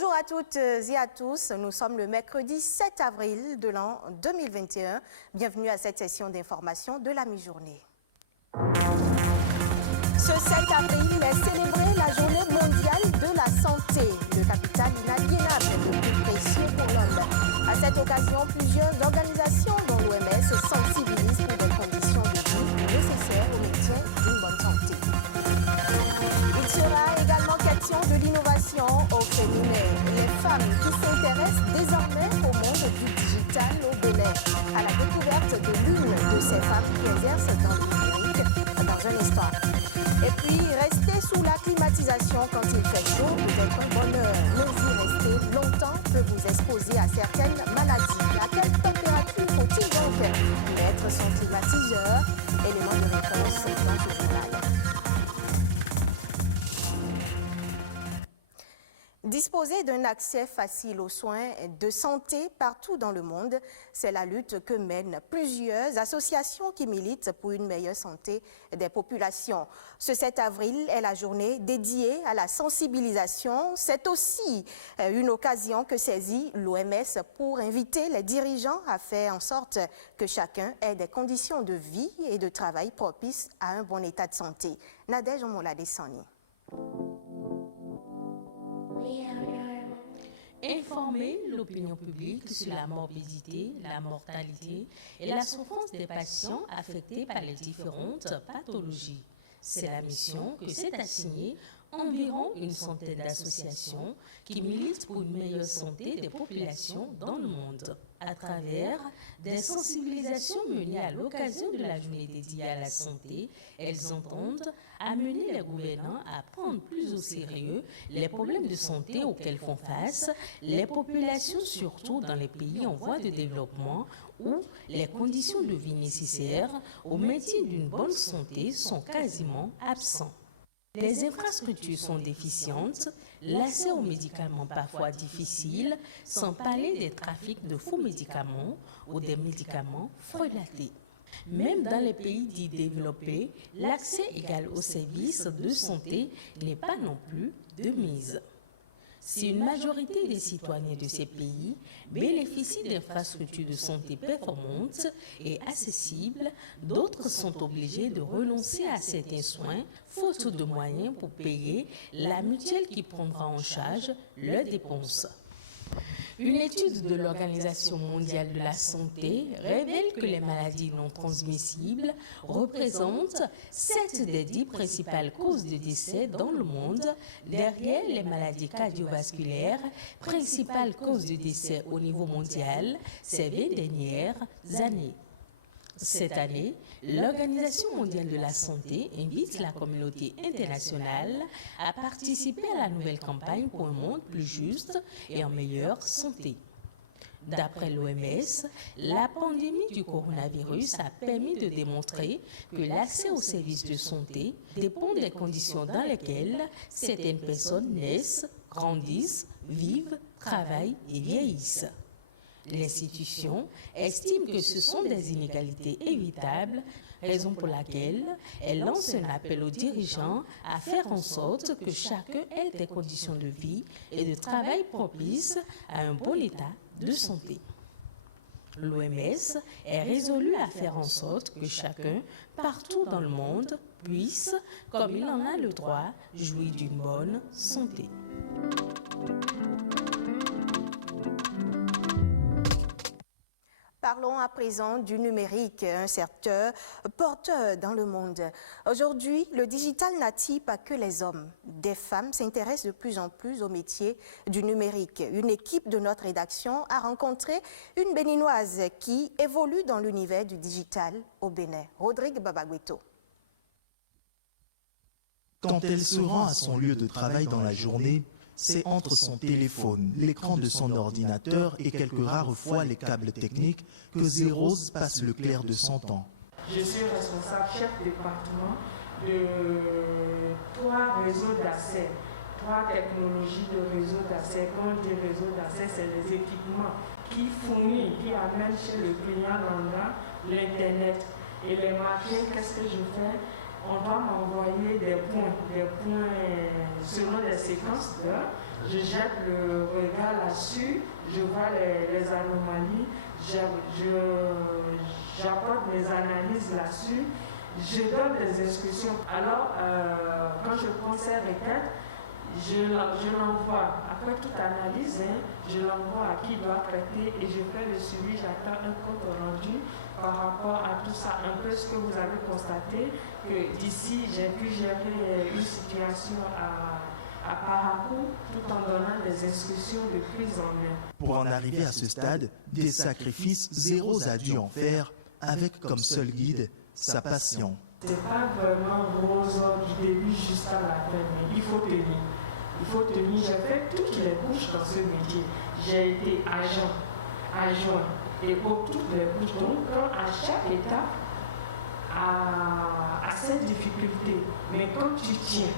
Bonjour à toutes et à tous, nous sommes le mercredi 7 avril de l'an 2021. Bienvenue à cette session d'information de la mi-journée. Ce 7 avril est célébré la journée mondiale de la santé, le capital inaliénable de plus précieux pour l'homme. À cette occasion, plusieurs organisations dont l'OMS sensibilisent pour des conditions de vie nécessaires au maintien d'une bonne santé. Il sera également question de l'innovation au féminin. Les femmes qui s'intéressent désormais au monde du digital au Bénin. À la découverte de l'une de ces femmes qui exercent dans le numérique dans un instant. Et puis, rester sous la climatisation quand il fait chaud peut être un bonheur. Mais y rester longtemps peut vous exposer à certaines maladies. À quelle température faut-il donc mettre son climatiseur? Élément de réponse dans ce journal. Disposer d'un accès facile aux soins de santé partout dans le monde, c'est la lutte que mènent plusieurs associations qui militent pour une meilleure santé des populations. Ce 7 avril est la journée dédiée à la sensibilisation. C'est aussi une occasion que saisit l'OMS pour inviter les dirigeants à faire en sorte que chacun ait des conditions de vie et de travail propices à un bon état de santé. Nadège Omoladessani. Informer l'opinion publique sur la morbidité, la mortalité et la souffrance des patients affectés par les différentes pathologies. C'est la mission que s'est assignée environ une centaine d'associations qui militent pour une meilleure santé des populations dans le monde. À travers des sensibilisations menées à l'occasion de la journée dédiée à la santé, elles entendent amener les gouvernants à prendre plus au sérieux les problèmes de santé auxquels font face les populations, surtout dans les pays en voie de développement, où les conditions de vie nécessaires au maintien d'une bonne santé sont quasiment absentes. Les infrastructures sont déficientes, l'accès aux médicaments parfois difficile, sans parler des trafics de faux médicaments ou des médicaments frelatés. Même dans les pays dits développés, l'accès égal aux services de santé n'est pas non plus de mise. Si une majorité des citoyens de ces pays bénéficient d'infrastructures de santé performantes et accessibles, d'autres sont obligés de renoncer à certains soins, faute de moyens pour payer la mutuelle qui prendra en charge leurs dépenses. Une étude de l'Organisation mondiale de la santé révèle que les maladies non transmissibles représentent 7 des 10 principales causes de décès dans le monde, derrière les maladies cardiovasculaires, principales causes de décès au niveau mondial ces 20 dernières années. Cette année, l'Organisation mondiale de la santé invite la communauté internationale à participer à la nouvelle campagne pour un monde plus juste et en meilleure santé. D'après l'OMS, la pandémie du coronavirus a permis de démontrer que l'accès aux services de santé dépend des conditions dans lesquelles certaines personnes naissent, grandissent, vivent, travaillent et vieillissent. L'institution estime que ce sont des inégalités évitables, raison pour laquelle elle lance un appel aux dirigeants à faire en sorte que chacun ait des conditions de vie et de travail propices à un bon état de santé. L'OMS est résolue à faire en sorte que chacun, partout dans le monde, puisse, comme il en a le droit, jouir d'une bonne santé. Parlons à présent du numérique, un secteur porteur dans le monde. Aujourd'hui, le digital n'attire pas que les hommes. Des femmes s'intéressent de plus en plus au métier du numérique. Une équipe de notre rédaction a rencontré une béninoise qui évolue dans l'univers du digital au Bénin. Rodrigue Babagüeto. Quand elle se rend à son lieu de travail dans la journée, c'est entre son téléphone, l'écran de son ordinateur et quelques rares fois les câbles techniques que Zérose passe le clair de son temps. Je suis responsable chef département de 3 réseaux d'accès, 3 technologies de réseaux d'accès. Quand je dis réseau d'accès, c'est les équipements qui fournissent, qui amènent chez le client lambda l'Internet. Et les marqués, qu'est-ce que je fais? On va m'envoyer des points selon les séquences d'heures. je jette le regard là-dessus, je vois les anomalies, j'apporte mes analyses là-dessus, je donne des instructions. Alors, quand je prends ces requêtes, je l'envoie. Après toute analyse, je l'envoie à qui doit traiter et je fais le suivi. J'attends un compte rendu par rapport à tout ça. Un peu ce que vous avez constaté, que d'ici, j'ai pu gérer une situation à Parakou tout en donnant des instructions de prise en main. Pour en arriver à ce stade, des sacrifices, Zéros a dû en faire avec comme seul guide sa passion. C'est pas vraiment rose du début jusqu'à la fin, mais il faut tenir. Il faut tenir. J'ai fait toutes les couches dans ce métier. J'ai été agent, adjoint, et pour toutes les couches. Donc, à chaque étape, à cette difficulté, mais quand tu tiens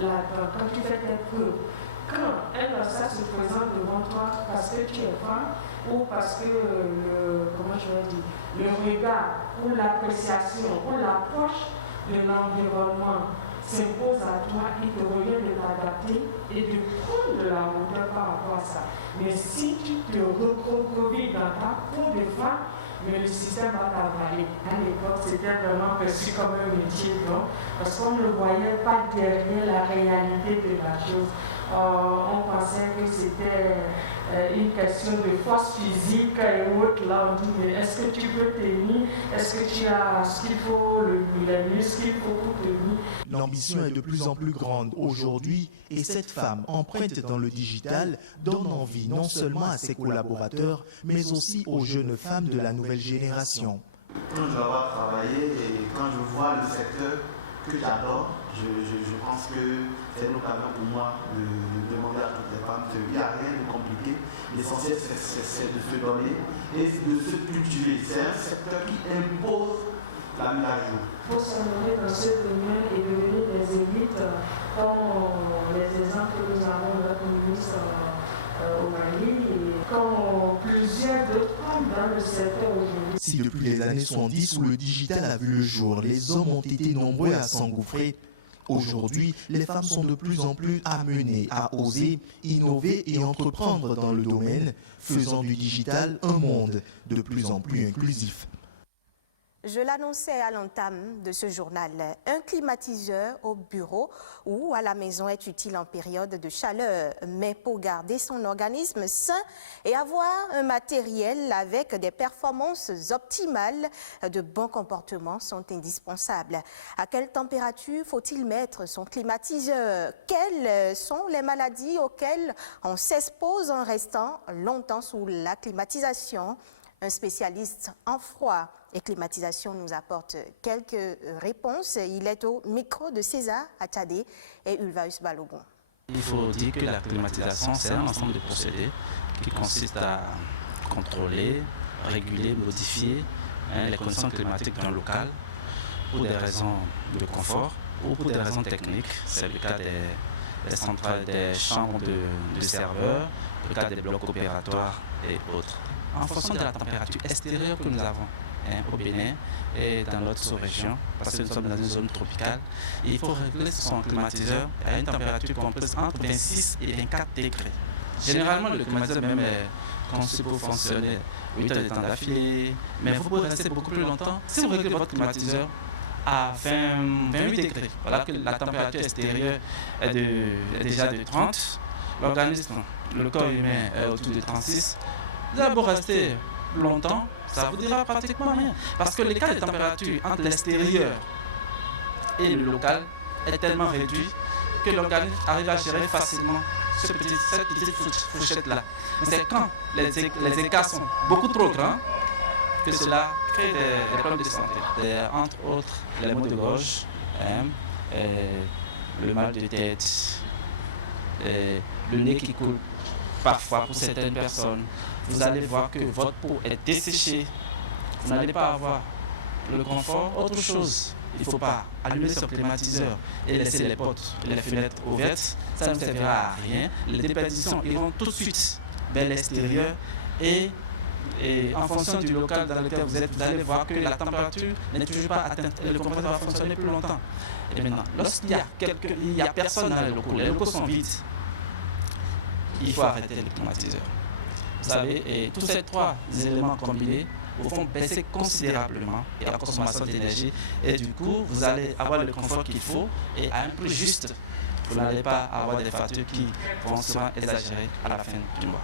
là-dedans, quand tu fais tes preuves, quand un obstacle se présente devant toi parce que tu es femme ou parce que le regard ou l'appréciation ou l'approche de l'environnement s'impose à toi, il te revient de t'adapter et de prendre de la hauteur par rapport à ça. Mais si tu te recroquevilles dans ta peau de femme, mais le système va t'avaler. À l'époque, c'était vraiment perçu comme un métier, non? Parce qu'on ne voyait pas derrière la réalité de la chose. On pensait que c'était une question de force physique et autres. Là, on dit, mais est-ce que tu peux tenir? Est-ce que tu as ce qu'il faut, les muscles qu'il faut pour tenir? L'ambition est de plus en plus grande aujourd'hui et cette femme, empreinte dans le digital, donne envie non seulement à ses collaborateurs, mais aussi aux jeunes femmes de la nouvelle génération. Quand je vais avoir travaillé et quand je vois le secteur que j'adore, je pense que c'est l'occasion pour moi de demander à toutes les femmes qu'il n'y a rien de compliqué. L'essentiel, c'est de se donner et de se cultiver. C'est un secteur qui impose la mise à jour. Il faut s'améliorer dans ce domaine et devenir des élites, comme les exemples que nous avons de notre ministre au Mali, et comme plusieurs d'autres hommes dans le secteur aujourd'hui. Si depuis les années 70 où le digital a vu le jour, les hommes ont été nombreux à s'engouffrer, aujourd'hui, les femmes sont de plus en plus amenées à oser, innover et entreprendre dans le domaine, faisant du digital un monde de plus en plus inclusif. Je l'annonçais à l'entame de ce journal, un climatiseur au bureau ou à la maison est utile en période de chaleur. Mais pour garder son organisme sain et avoir un matériel avec des performances optimales, de bons comportements sont indispensables. À quelle température faut-il mettre son climatiseur? Quelles sont les maladies auxquelles on s'expose en restant longtemps sous la climatisation? Un spécialiste en froid et climatisation nous apporte quelques réponses. Il est au micro de César Atchadé et Ulvaeus Balogun. Il faut dire que la climatisation, c'est un ensemble de procédés qui consiste à contrôler, réguler, modifier les conditions climatiques d'un local pour des raisons de confort ou pour des raisons techniques. C'est le cas des centrales, des chambres de serveurs, le cas des blocs opératoires et autres. En fonction de la température extérieure que nous avons au Bénin et dans d'autres sous-régions, parce que nous sommes dans une zone tropicale, il faut régler son climatiseur à une température comprise entre 26 et 24 degrés. Généralement, le climatiseur même est conçu pour fonctionner 8 heures de temps d'affilée, mais vous pouvez rester beaucoup plus longtemps si vous réglez votre climatiseur à 28 degrés. Voilà que la température extérieure est déjà de 30. L'organisme, le corps humain est autour de 36. Vous allez rester longtemps, ça vous dira pratiquement rien. Parce que l'écart de température entre l'extérieur et le local est tellement réduit que l'organisme arrive à gérer facilement cette petite fourchette-là. Mais c'est quand les écarts sont beaucoup trop grands que cela crée des problèmes de santé. Entre autres, les maux de gorge, le mal de tête, le nez qui coule parfois pour certaines personnes. Vous allez voir que votre peau est desséchée. Vous n'allez pas avoir le confort. Autre chose, il ne faut pas allumer son climatiseur et laisser les portes et les fenêtres ouvertes. Ça ne servira à rien. Les déperditions iront tout de suite vers l'extérieur et en fonction du local dans lequel vous êtes, vous allez voir que la température n'est toujours pas atteinte et le compresseur va fonctionner plus longtemps. Et maintenant, lorsqu'il y a personne dans les locaux sont vides, il faut arrêter les climatiseurs. Vous savez, et tous ces trois éléments combinés vous font baisser considérablement la consommation d'énergie et du coup, vous allez avoir le confort qu'il faut et à un prix juste. Vous n'allez pas avoir des factures qui vont souvent exagérer à la fin du mois.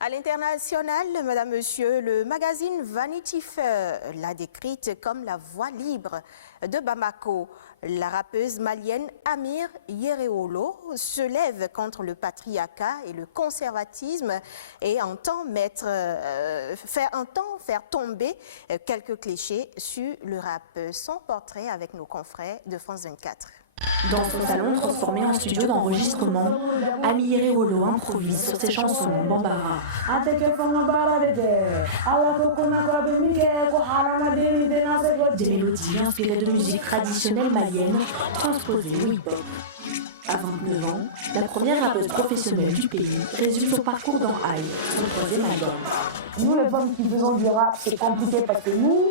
À l'international, Madame, Monsieur, le magazine Vanity Fair l'a décrite comme la voix libre de Bamako. La rappeuse malienne Amir Yereolo se lève contre le patriarcat et le conservatisme et entend faire tomber quelques clichés sur le rap. Son portrait avec nos confrères de France 24. Dans son salon transformé en studio d'enregistrement, Amir Yereolo improvise sur ses chansons en bambara. Des mélodies inspirées de musique traditionnelle malienne, transposées au hip-hop. À 29 ans, la première rappeuse professionnelle du pays résume son parcours dans Aïe, son troisième album. Nous, les femmes qui faisons du rap, c'est compliqué parce que nous,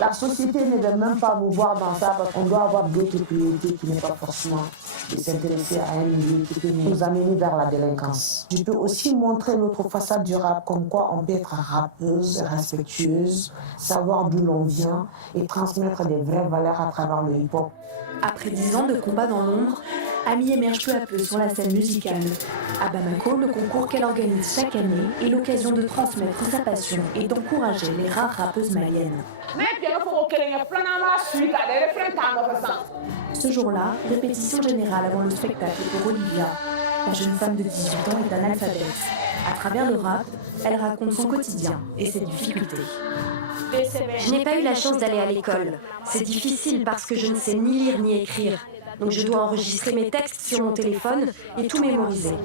la société ne veut même pas nous voir dans ça parce qu'on doit avoir d'autres priorités qui n'est pas forcément de s'intéresser à un milieu qui peut nous amener vers la délinquance. Je peux aussi montrer notre façade du rap, comme quoi on peut être rappeuse, respectueuse, savoir d'où l'on vient et transmettre des vraies valeurs à travers le hip-hop. Après 10 ans de combat dans l'ombre, Amie émerge peu à peu sur la scène musicale. À Bamako, le concours qu'elle organise chaque année est l'occasion de transmettre sa passion et d'encourager les rares rappeuses maliennes. Ce jour-là, répétition générale avant le spectacle pour Olivia. La jeune femme de 18 ans est analphabète. À travers le rap, elle raconte son quotidien et ses difficultés. Je n'ai pas eu la chance d'aller à l'école. C'est difficile parce que je ne sais ni lire ni écrire. Donc je dois enregistrer mes textes sur mon téléphone et tout mémoriser.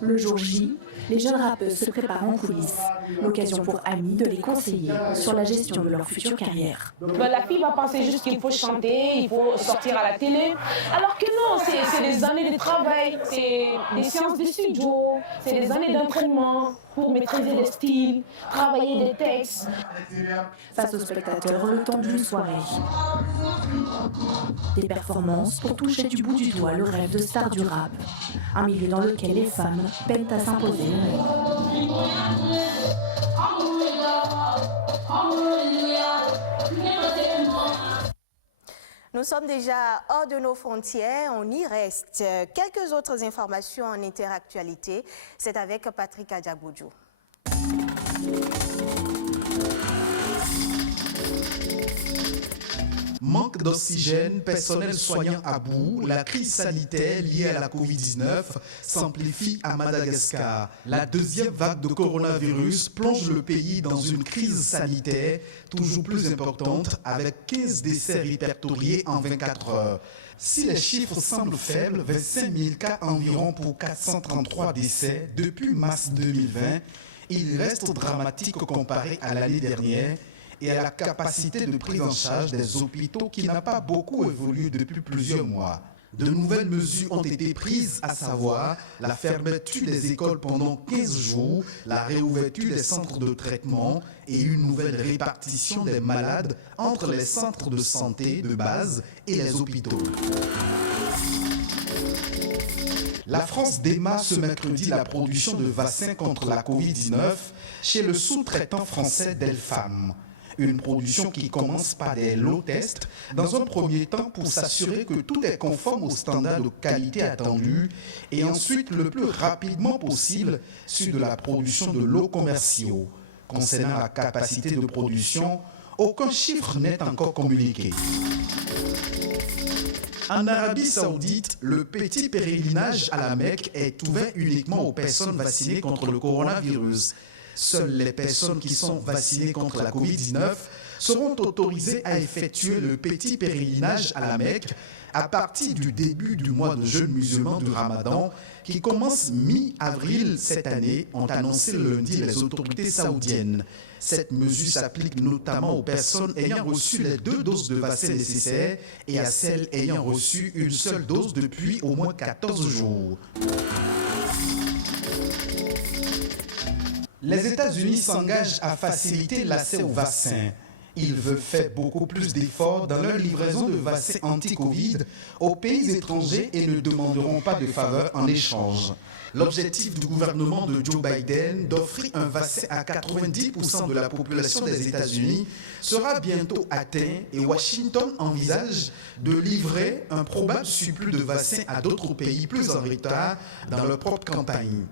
Le jour J, les jeunes rappeuses se préparent en coulisses. L'occasion pour Amie de les conseiller sur la gestion de leur future carrière. La fille va penser juste qu'il faut chanter, il faut sortir à la télé. Alors que non, c'est des années de travail, c'est des séances de studio, c'est des années d'entraînement pour maîtriser des styles, travailler des textes. Face aux spectateurs, le temps d'une soirée. Des performances pour toucher du bout du doigt le rêve de star du rap. Un milieu dans lequel les femmes peinent à s'imposer. Nous sommes déjà hors de nos frontières, on y reste. Quelques autres informations en interactualité, c'est avec Patrick Adjaboudjou. Manque d'oxygène, personnel soignant à bout, la crise sanitaire liée à la Covid-19 s'amplifie à Madagascar. La deuxième vague de coronavirus plonge le pays dans une crise sanitaire toujours plus importante avec 15 décès répertoriés en 24 heures. Si les chiffres semblent faibles, 25 000 cas environ pour 433 décès depuis mars 2020, il reste dramatique comparé à l'année dernière et à la capacité de prise en charge des hôpitaux qui n'a pas beaucoup évolué depuis plusieurs mois. De nouvelles mesures ont été prises, à savoir la fermeture des écoles pendant 15 jours, la réouverture des centres de traitement et une nouvelle répartition des malades entre les centres de santé de base et les hôpitaux. La France démarre ce mercredi la production de vaccins contre la Covid-19 chez le sous-traitant français Delpham. Une production qui commence par des lots tests dans un premier temps pour s'assurer que tout est conforme aux standards de qualité attendus et ensuite le plus rapidement possible sur de la production de lots commerciaux. Concernant la capacité de production, aucun chiffre n'est encore communiqué. En Arabie Saoudite, le petit pèlerinage à la Mecque est ouvert uniquement aux personnes vaccinées contre le coronavirus. Seules les personnes qui sont vaccinées contre la Covid-19 seront autorisées à effectuer le petit pèlerinage à la Mecque à partir du début du mois de jeûne musulman du Ramadan qui commence mi-avril cette année, ont annoncé lundi les autorités saoudiennes. Cette mesure s'applique notamment aux personnes ayant reçu les 2 doses de vaccin nécessaires et à celles ayant reçu une seule dose depuis au moins 14 jours. Les États-Unis s'engagent à faciliter l'accès aux vaccins. Il veut faire beaucoup plus d'efforts dans leur livraison de vaccins anti-Covid aux pays étrangers et ne demanderont pas de faveur en échange. L'objectif du gouvernement de Joe Biden d'offrir un vaccin à 90% de la population des États-Unis sera bientôt atteint et Washington envisage de livrer un probable surplus de vaccins à d'autres pays plus en retard dans leur propre campagne.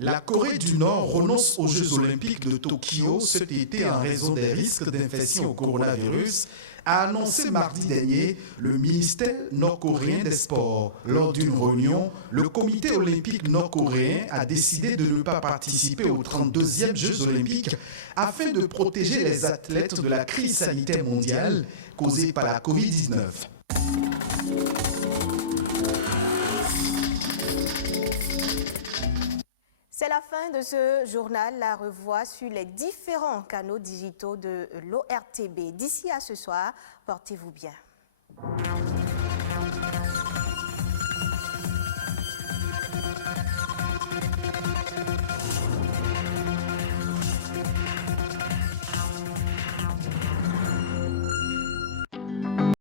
La Corée du Nord renonce aux Jeux Olympiques de Tokyo cet été en raison des risques d'infection au coronavirus, a annoncé mardi dernier le ministère nord-coréen des Sports. Lors d'une réunion, le comité olympique nord-coréen a décidé de ne pas participer aux 32e Jeux Olympiques afin de protéger les athlètes de la crise sanitaire mondiale causée par la Covid-19. C'est la fin de ce journal. La revoit sur les différents canaux digitaux de l'ORTB. D'ici à ce soir, portez-vous bien.